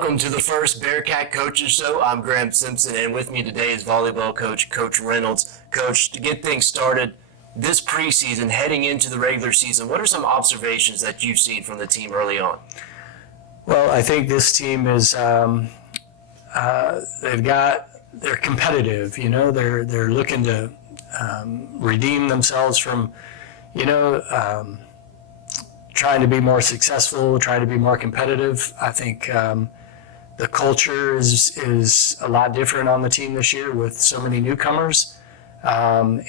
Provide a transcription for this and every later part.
Welcome to the first Bearcat Coaches Show. I'm Graham Simpson, and with me today is volleyball coach, Coach Reynolds. Coach, to get things started, this preseason, heading into the regular season, what are some observations that you've seen from the team early on? Well, I think this team is, they're competitive, they're looking to redeem themselves from, trying to be more successful, trying to be more competitive. I think the culture is a lot different on the team this year with so many newcomers. The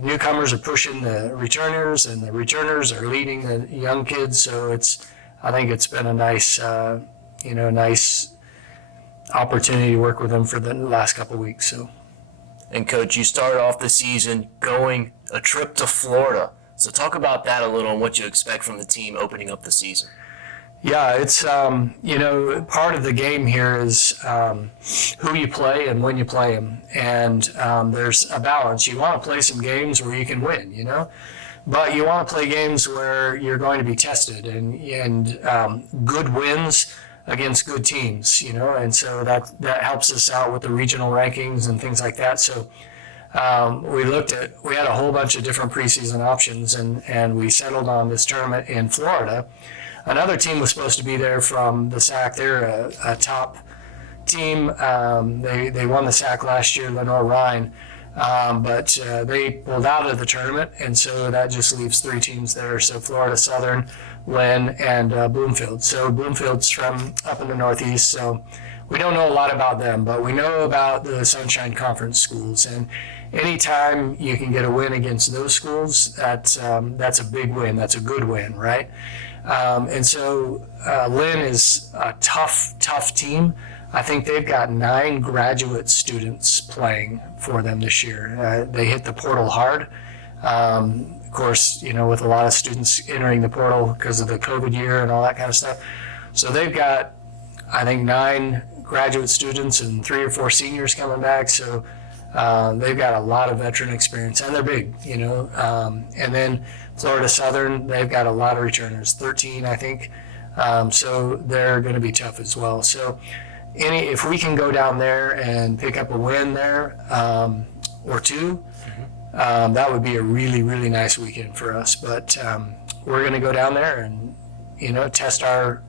newcomers are pushing the returners, and the returners are leading the young kids. So I think it's been a nice opportunity to work with them for the last couple of weeks. So. And Coach, you started off the season going a trip to Florida. So talk about that a little and what you expect from the team opening up the season. Yeah, it's, part of the game here is who you play and when you play them. And there's a balance. You want to play some games where you can win, but you want to play games where you're going to be tested and good wins against good teams, and so that helps us out with the regional rankings and things like that. So we had a whole bunch of different preseason options, and we settled on this tournament in Florida. Another team was supposed to be there from the SAC. They're a top team. They won the SAC last year, Lenore Rhine, but they pulled out of the tournament, and so that just leaves three teams there. So Florida Southern, Lynn, and Bloomfield. So Bloomfield's from up in the Northeast, so we don't know a lot about them, but we know about the Sunshine Conference schools. And anytime you can get a win against those schools, that's a big win. That's a good win, right? And so Lynn is a tough team. I think they've got 9 graduate students playing for them this year. They hit the portal hard. Of course, with a lot of students entering the portal because of the COVID year and all that kind of stuff. So they've got, I think, 9 graduate students and 3 or 4 seniors coming back. So they've got a lot of veteran experience, and they're big, and then Florida Southern, they've got a lot of returners, 13, I think. So they're going to be tough as well. So if we can go down there and pick up a win there or 2, that would be a really, really nice weekend for us. But we're going to go down there and, test our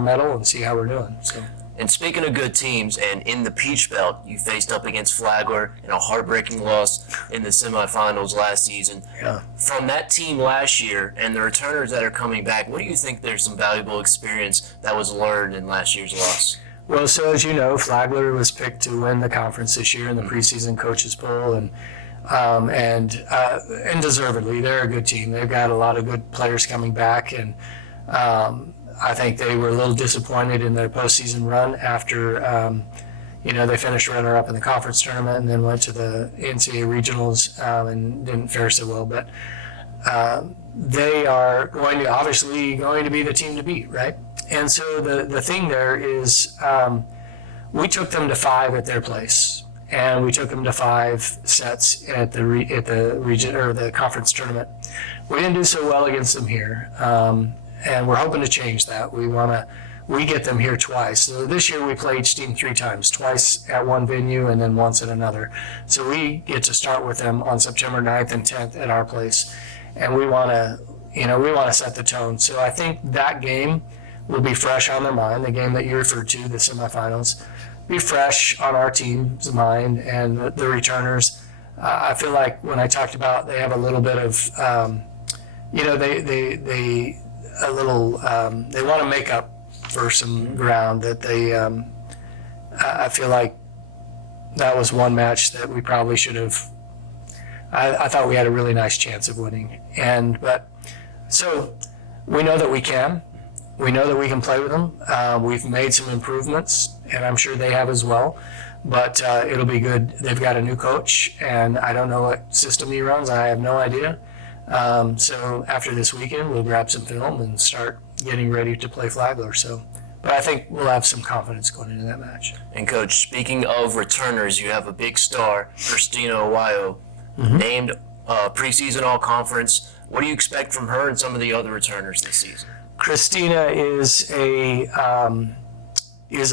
mettle and see how we're doing. So. And speaking of good teams, and in the Peach Belt, you faced up against Flagler in a heartbreaking loss in the semifinals last season. Yeah. From that team last year and the returners that are coming back, what do you think there's some valuable experience that was learned in last year's loss? Well, so as you know, Flagler was picked to win the conference this year in the preseason coaches poll, and deservedly. They're a good team. They've got a lot of good players coming back, and I think they were a little disappointed in their postseason run after, they finished runner-up in the conference tournament and then went to the NCAA regionals and didn't fare so well. But they are obviously going to be the team to beat, right? And so the thing there is we took them to 5 at their place, and we took them to 5 sets at the region or the conference tournament. We didn't do so well against them here. And we're hoping to change that. We get them here twice. So this year we play each team 3 times, twice at one venue and then once at another. So we get to start with them on September 9th and 10th at our place. And we want to set the tone. So I think that game will be fresh on their mind, the game that you referred to, the semifinals, be fresh on our team's mind and the returners. I feel like when I talked about they have a little bit of, they want to make up for some ground that they, I feel like that was one match that we probably should have, I thought we had a really nice chance of winning. So we know that we can. We know that we can play with them. We've made some improvements, and I'm sure they have as well. But it'll be good. They've got a new coach, and I don't know what system he runs. I have no idea. So after this weekend, we'll grab some film and start getting ready to play Flagler. But I think we'll have some confidence going into that match. And Coach, speaking of returners, you have a big star, Christina Ohio, named preseason All-Conference. What do you expect from her and some of the other returners this season? Christina is a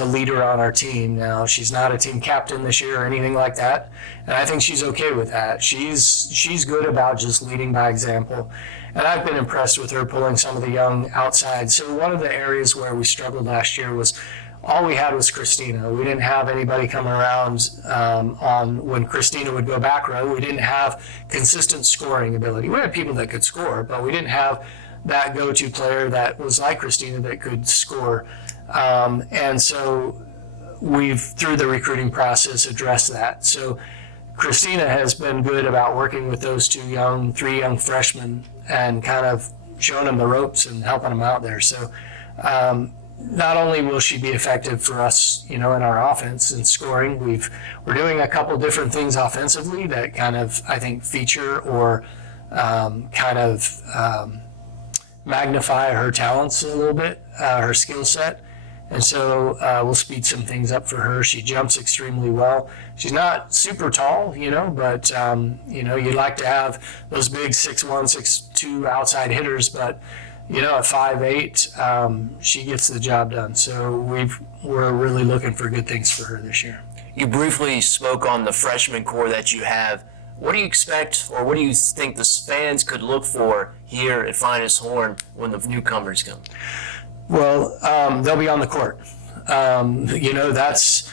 leader on our team now. She's not a team captain this year or anything like that, and I think she's okay with that. She's good about just leading by example, and I've been impressed with her pulling some of the young outside. So one of the areas where we struggled last year was all we had was Christina. We didn't have anybody coming around on when Christina would go back row. We didn't have consistent scoring ability. We had people that could score, but we didn't have that go-to player that was like Christina that could score. And so we've, through the recruiting process, addressed that. So Christina has been good about working with those three young freshmen and kind of showing them the ropes and helping them out there. So not only will she be effective for us, in our offense and scoring, we're doing a couple different things offensively that kind of, I think, feature or magnify her talents a little bit, her skill set. And so we'll speed some things up for her. She jumps extremely well. She's not super tall, but, you'd like to have those big 6'1", 6'2" outside hitters, but, at 5'8", she gets the job done. So we're really looking for good things for her this year. You briefly spoke on the freshman core that you have. What do you expect, or what do you think the fans could look for here at Finest Horn when the newcomers come? Well, they'll be on the court. That's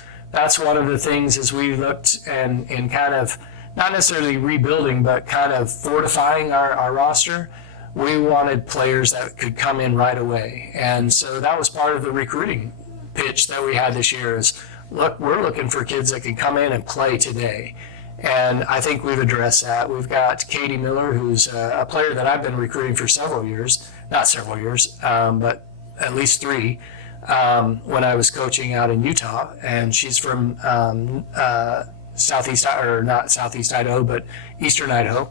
one of the things as we looked and kind of not necessarily rebuilding, but kind of fortifying our roster. We wanted players that could come in right away. And so that was part of the recruiting pitch that we had this year is, look, we're looking for kids that can come in and play today. And I think we've addressed that. We've got Katie Miller, who's a player that I've been recruiting for but at least 3 when I was coaching out in Utah. And she's from not Southeast Idaho, but Eastern Idaho.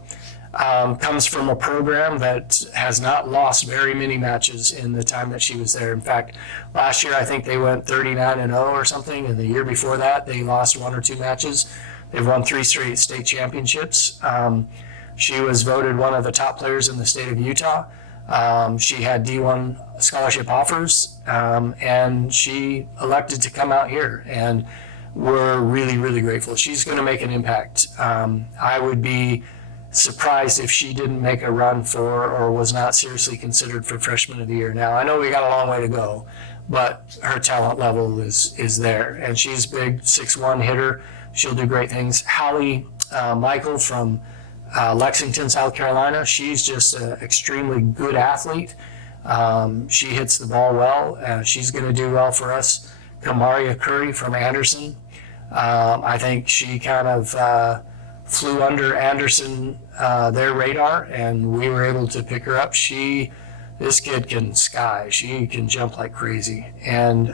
Comes from a program that has not lost very many matches in the time that she was there. In fact, last year I think they went 39-0 or something, and the year before that they lost 1 or 2 matches. They've won 3 straight state championships. She was voted one of the top players in the state of Utah. She had D1 scholarship offers, and she elected to come out here, and we're really, really grateful. She's going to make an impact. I would be surprised if she didn't make a run for or was not seriously considered for Freshman of the Year. Now, I know we got a long way to go, but her talent level is there, and she's a big 6'1" hitter. She'll do great things. Hallie Michael from Lexington, South Carolina, she's just an extremely good athlete. She hits the ball well. She's going to do well for us. Kamaria Curry from Anderson. I think she kind of flew under Anderson, their radar, and we were able to pick her up. This kid can sky. She can jump like crazy. And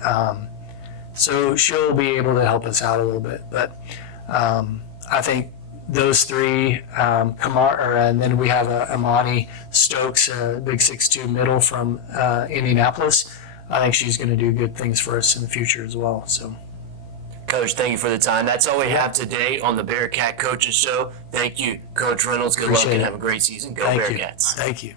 so she'll be able to help us out a little bit. But I think those 3, and then we have Amani Stokes, a big 6'2" middle from Indianapolis. I think she's going to do good things for us in the future as well. So, Coach, thank you for the time. That's all we have today on the Bearcat Coaches Show. Thank you, Coach Reynolds. Good luck and have a great season. Go Bearcats. Thank you.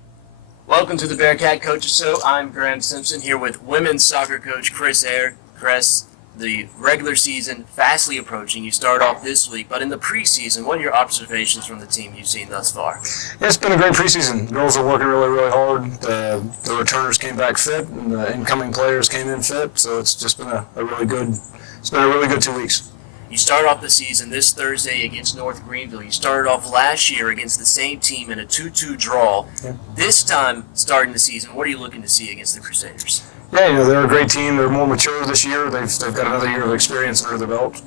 Welcome to the Bearcat Coaches Show. I'm Graham Simpson here with women's soccer coach Chris Ayre. Chris, the regular season fastly approaching. You start off this week, but in the preseason, what are your observations from the team you've seen thus far? Yeah, it's been a great preseason. Girls are working really, really hard. The returners came back fit, and the incoming players came in fit. So it's just been a really good 2 weeks. You start off the season this Thursday against North Greenville. You started off last year against the same team in a 2-2 draw. Yeah. This time, starting the season, what are you looking to see against the Crusaders? Yeah, they're a great team. They're more mature this year. They've got another year of experience under their belt.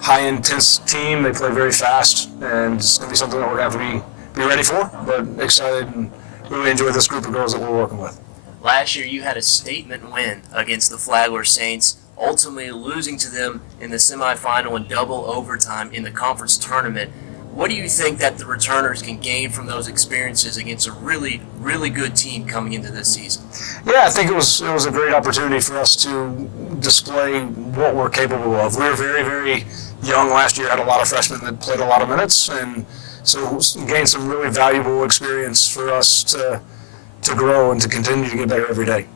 High intense team. They play very fast, and it's going to be something that we're going to have to be ready for. But excited and really enjoy this group of girls that we're working with. Last year, you had a statement win against the Flagler Saints, ultimately losing to them in the semifinal and double overtime in the conference tournament. What do you think that the returners can gain from those experiences against a really, really good team coming into this season? Yeah, I think it was a great opportunity for us to display what we're capable of. We were very, very young last year, had a lot of freshmen that played a lot of minutes, and so gained some really valuable experience for us to to grow and to continue to get better every day.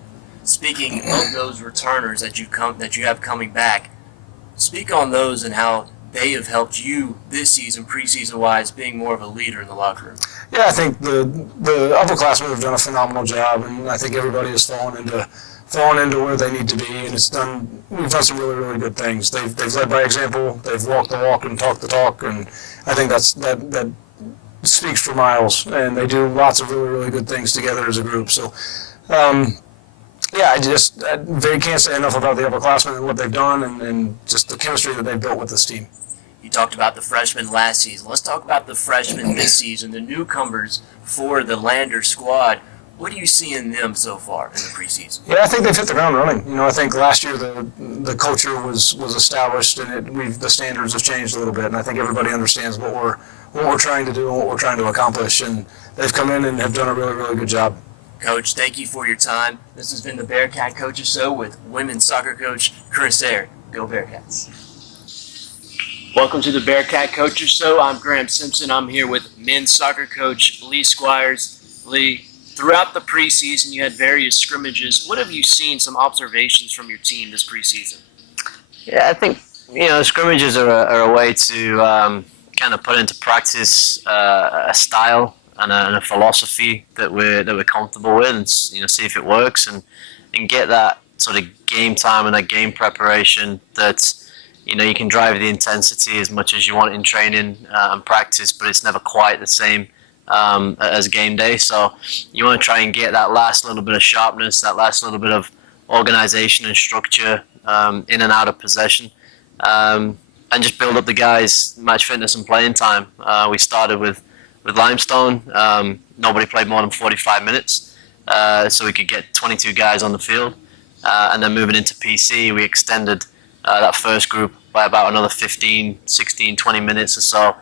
Speaking of those returners that you have coming back, speak on those and how they have helped you this season, preseason wise, being more of a leader in the locker room. Yeah, I think the upperclassmen have done a phenomenal job, and I think everybody has fallen into where they need to be, and we've done some really, really good things. They've led by example, they've walked the walk and talked the talk, and I think that speaks for miles, and they do lots of really, really good things together as a group. So, yeah, they can't say enough about the upperclassmen and what they've done, and just the chemistry that they've built with this team. You talked about the freshmen last season. Let's talk about the freshmen this season, the newcomers for the Lander squad. What do you see in them so far in the preseason? Yeah, I think they've hit the ground running. I think last year the culture was established, and the standards have changed a little bit, and I think everybody understands what we're trying to do and what we're trying to accomplish, and they've come in and have done a really, really good job. Coach, thank you for your time. This has been the Bearcat Coaches Show with women's soccer coach Chris Eyre. Go Bearcats. Welcome to the Bearcat Coaches Show. I'm Graham Simpson. I'm here with men's soccer coach Lee Squires. Lee, throughout the preseason, you had various scrimmages. What have you seen, some observations from your team this preseason? Yeah, I think, scrimmages are a way to kind of put into practice a style and a philosophy that we're comfortable with, and see if it works, and get that sort of game time and that game preparation that you can drive the intensity as much as you want in training and practice, but it's never quite the same as game day. So you want to try and get that last little bit of sharpness, that last little bit of organization and structure in and out of possession, and just build up the guys' match fitness and playing time. We started with Limestone. Nobody played more than 45 minutes, so we could get 22 guys on the field. And then moving into PC, we extended that first group by about another 15, 16, 20 minutes or so.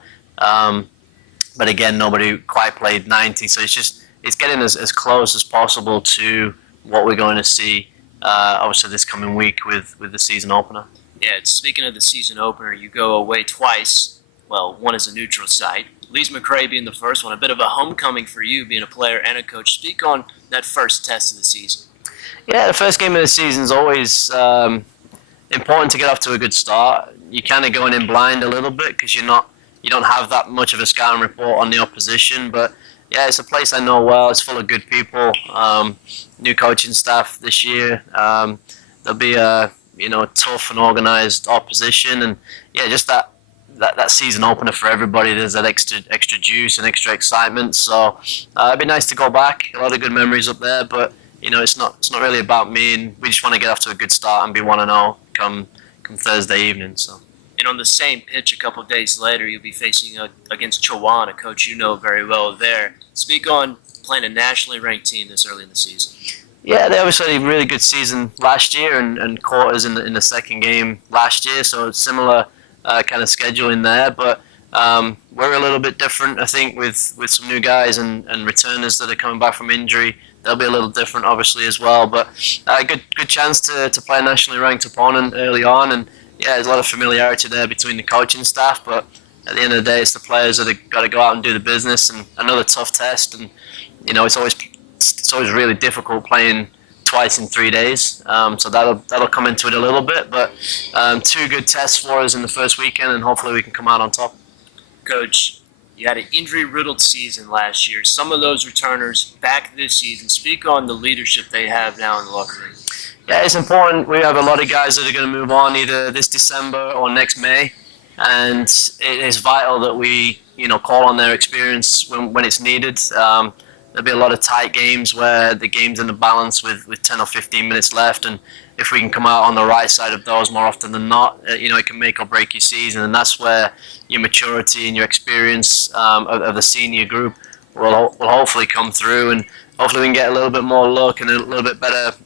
But again, nobody quite played 90. So it's getting as close as possible to what we're going to see, obviously, this coming week with the season opener. Yeah, speaking of the season opener, you go away twice. Well, one is a neutral site. Lees McRae being the first one, a bit of a homecoming for you, being a player and a coach. Speak on that first test of the season. Yeah, the first game of the season is always important to get off to a good start. You're kind of going in blind a little bit because you don't have that much of a scouting report on the opposition. But yeah, it's a place I know well. It's full of good people. New coaching staff this year. There'll be a tough and organized opposition, and yeah, just that season opener for everybody. There's that extra juice and extra excitement. So it'd be nice to go back. A lot of good memories up there, but it's not really about me, and we just want to get off to a good start and be 1-0 come Thursday evening. So. And on the same pitch, a couple of days later, you'll be facing against Chowan, a coach you know very well there. Speak on playing a nationally ranked team this early in the season. Yeah, they obviously had a really good season last year and quarters in the second game last year, so it's similar kind of scheduling there. But we're a little bit different, I think, with some new guys and returners that are coming back from injury. They'll be a little different, obviously, as well. But a good chance to play a nationally ranked opponent early on. And, yeah, there's a lot of familiarity there between the coaching staff. But at the end of the day, it's the players that have got to go out and do the business. And another tough test. And, it's always really difficult playing twice in 3 days. So that'll come into it a little bit. But two good tests for us in the first weekend, and hopefully we can come out on top. Coach, you had an injury-riddled season last year. Some of those returners back this season. Speak on the leadership they have now in the locker room. Yeah, it's important. We have a lot of guys that are going to move on either this December or next May, and it is vital that we, call on their experience when it's needed. There'll be a lot of tight games where the game's in the balance with 10 or 15 minutes left, and if we can come out on the right side of those more often than not, it can make or break your season, and that's where your maturity and your experience of the senior group will hopefully come through, and hopefully we can get a little bit more luck and a little bit better,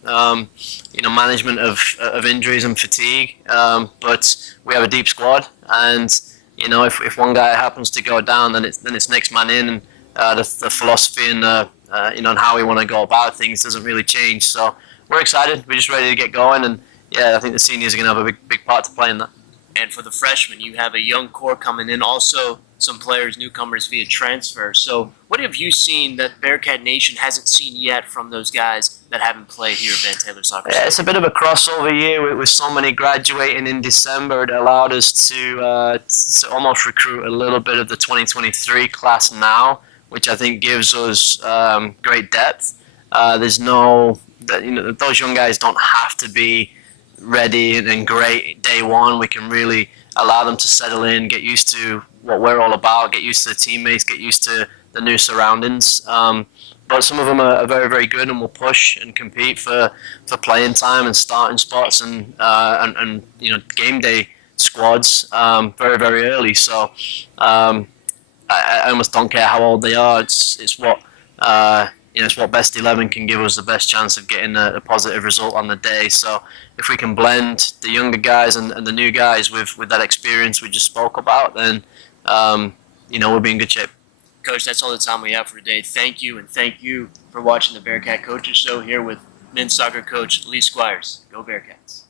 management of injuries and fatigue. But we have a deep squad, and if one guy happens to go down, then it's next man in, and the philosophy and and how we want to go about things doesn't really change. So we're excited. We're just ready to get going, and yeah, I think the seniors are going to have a big part to play in that. And for the freshmen, you have a young core coming in, also some players, newcomers via transfer. So what have you seen that Bearcat Nation hasn't seen yet from those guys that haven't played here at Van Taylor Soccer Yeah, it's a bit of a crossover year with so many graduating in December. It allowed us to almost recruit a little bit of the 2023 class now, which I think gives us great depth. There's no, those young guys don't have to be ready and great day one. We can really allow them to settle in, get used to what we're all about, get used to the teammates, get used to the new surroundings. But some of them are very, very good and will push and compete for playing time and starting spots and game day squads very, very early. So I almost don't care how old they are. It's what it's what best 11 can give us the best chance of getting a positive result on the day. So if we can blend the younger guys and the new guys with that experience we just spoke about, then we'll be in good shape. Coach, that's all the time we have for today. Thank you, and thank you for watching the Bearcat Coaches Show here with men's soccer coach Lee Squires. Go Bearcats.